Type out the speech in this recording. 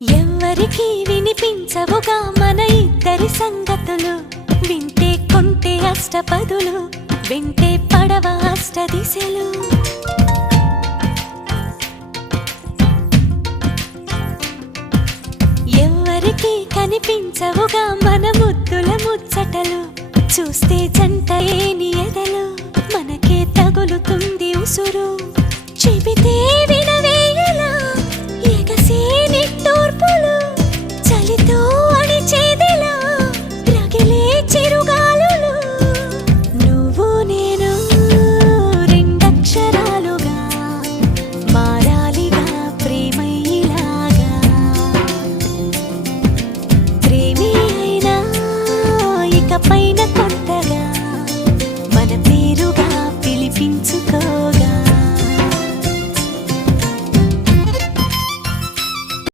ఎవ్వరికి వినిపించవుగా మన ఇద్దరి సంగతులు, వింటే కొంటే అష్టపదులు, వింటే పడవ అష్ట దిశలు. ఎవ్వరికి కనిపించవుగా మన ముద్దుల ముచ్చటలు, చూస్తే జంట ఏని ఎదలు, మనకే తగులుతుంది ఉసురు.